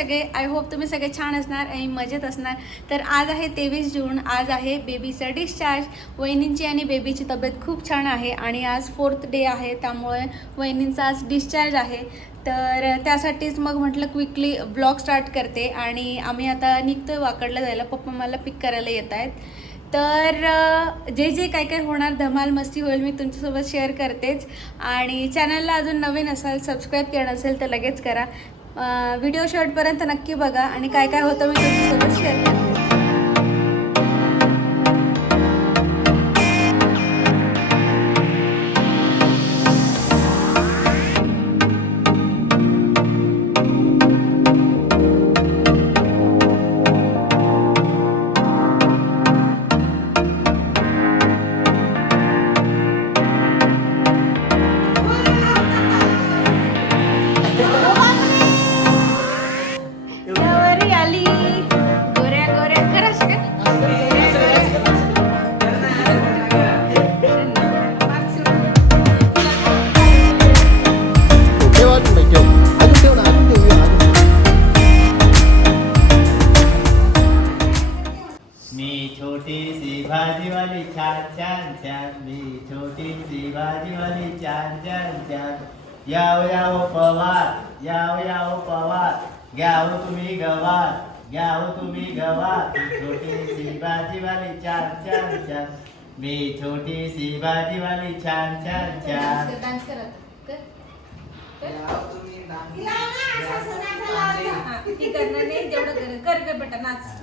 सगळे. I hope तुम्ही सगळे छान असणार आणि मजेत असणार. तर आज आहे 23 जून. आज आहे बेबीचा डिस्चार्ज. वहिनींची आणि बेबीची तब्येत खूप छान आहे आणि आज 4th डे आहे, त्यामुळे वहिनींचा आज डिस्चार्ज आहे. तर त्यासाठीच मग म्हटलं क्विकली ब्लॉग स्टार्ट करते. आणि आम्ही आता निघतोय वाकडला जायला. पप्पा मला पिक करायला येत आहेत. तर जे जे काय काय होणार, धमाल मस्ती होईल, मी तुमच्यासोबत शेअर करतेच. आणि चॅनलला अजून नवीन असाल, सबस्क्राईब केलं नसेल तर लगेच करा. व्हिडिओ शेवटपर्यंत नक्की बघा आणि काय काय होतं मी तुमच्यासोबत शेअर करते. भाजीवाली छान छान छान, मी छोटी सी भाजीवाली छान छान छान. याव याव पवार, याव याव पवार, घ्याव तुम्ही गवार, घ्याव तुम्ही गवार. छोटी सी भाजीवाली छान छान छान, मी छोटी सी भाजीवाली छान छान छान. डान्स करत ती करणार नाही, जेवढं कर बेटा नाच.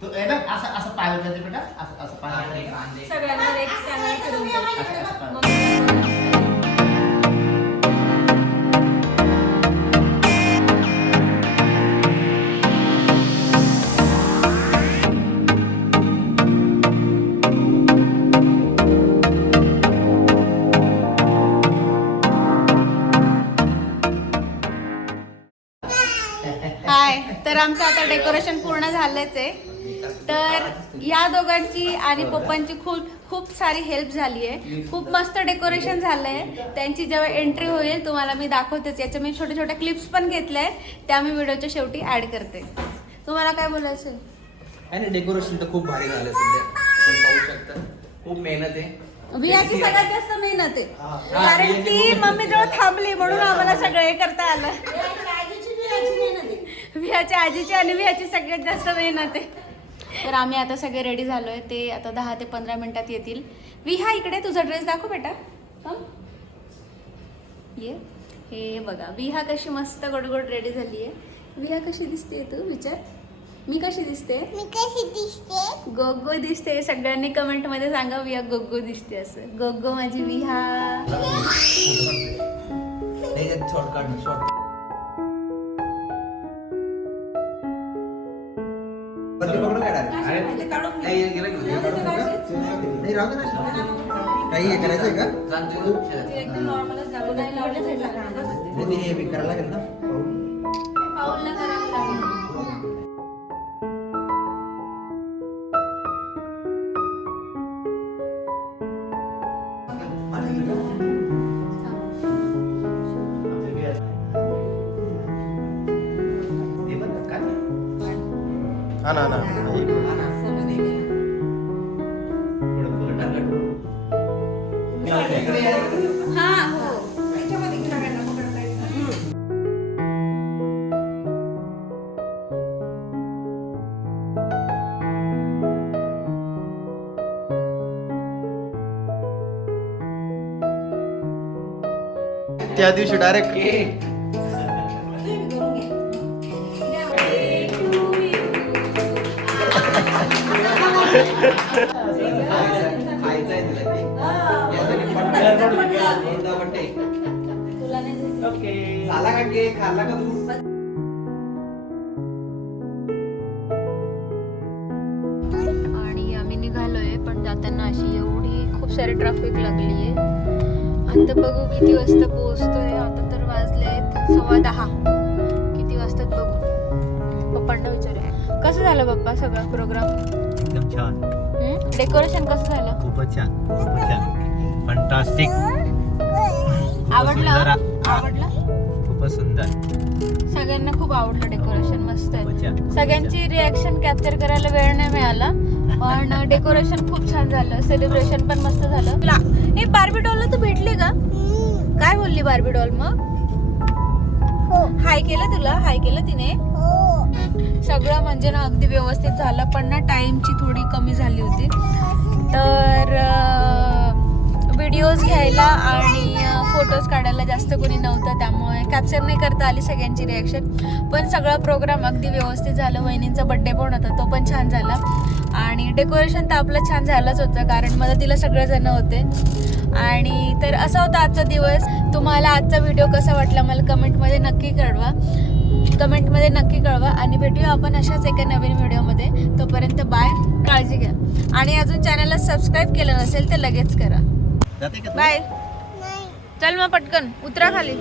तू असं असं पाय होतं बेटा, असं असं पाय. सगळ्यांवर एक चॅनल फिरवून हाय. तर आमचं आता डेकोरेशन पूर्ण झालंच आहे. तर या दोघांची आणि पप्पांची खूप खूप सारी हेल्प झाली आहे. खूप मस्त डेकोरेशन झालं आहे. त्यांची जेव्हा एंट्री होईल तुम्हाला मी दाखवतेच. याच्या मी छोट्या छोट्या क्लिप्स पण घेतल्या आहेत, त्या मी व्हिडिओच्या शेवटी ॲड करते. तुम्हाला काय बोलायचं आहे? आणि डेकोरेशन तर खूप भारी झालं सध्या, तुम्ही पाहू शकता. खूप मेहनत आहे. विहाची सगळ्यात जास्त मेहनत आहे, कारण ती मम्मी जवळ थांबली म्हणून आम्हाला सगळं हे करता आलं. विहाच्या आजीची आणि विहाची सगळ्यात जास्त मेहनत आहे. तर आम्ही आता सगळे रेडी झालो आहे. ते आता 10 ते 15 मिनिटात येतील. विहा इकडे तुझा ड्रेस दाखव बेटा. ये हे बघा, विहा कशी मस्त गोडगोड रेडी झाली आहे. विहा कशी दिसते तू विचार. मी कशी दिसते? गोगो दिसते. सगळ्यांनी कमेंट मध्ये सांगा विहा गोगो दिसते असं. गोगो माझी विहा. काही हे करायचंय का? हे बी करायला लागेल ना. हा ना ना त्या दिवशी डायरेक्ट झाला का केक? खाल्ला का तू? आणि आम्ही निघालोय, पण जाताना अशी एवढी खूप सारी ट्रॅफिक लागली आहे. आता बघू किती वाजता पोहोचतोय. आता तर वाजलेत 10:15. किती वाजतात बघू. पप्पांना विचारूया कसं झालं पप्पा सगळं प्रोग्राम. एकदम छान. डेकोरेशन कसं झालं? खूपच छान, खूपच छान, फंटास्टिक. आवडलं? आवडलं? खूपच सुंदर. सगळ्यांना खूप आवडलं डेकोरेशन, मस्त आहे. मजा. सगळ्यांची रिॲक्शन कॅप्चर करायला वेळ नाही मिळाला, पण डेकोरेशन खूप छान झालं, सेलिब्रेशन पण मस्त झालं. तुला हे बार्बी डॉलला तू भेटली का? काय बोलली बार्बी डॉल मग? हाय केलं तुला? हाय केलं तिने? सगळं म्हणजे ना अगदी व्यवस्थित झालं, पण ना टाइमची थोडी कमी झाली होती, तर व्हिडिओज घ्यायला आणि फोटोज काढायला जास्त कोणी नव्हतं, त्यामुळे कॅप्चर नाही करता आली सगळ्यांची रिॲक्शन. पण सगळा प्रोग्राम अगदी व्यवस्थित झालं. वहिनींचा बड्डे पण होता, तो पण छान झाला. आणि डेकोरेशन तर आपलं छान झालंच होतं, कारण मदतीला सगळेजण होते. आणि तर असा होता आजचा दिवस. तुम्हाला आजचा व्हिडिओ कसा वाटला मला कमेंटमध्ये नक्की कळवा आणि भेटूया आपण अशाच एका नवीन व्हिडिओमध्ये. तोपर्यंत बाय, काळजी घ्या. आणि अजून चॅनलला सबस्क्राईब केलं नसेल तर लगेच करा. जाते का तू? बाय. चल मग पटकन उतरा खाली.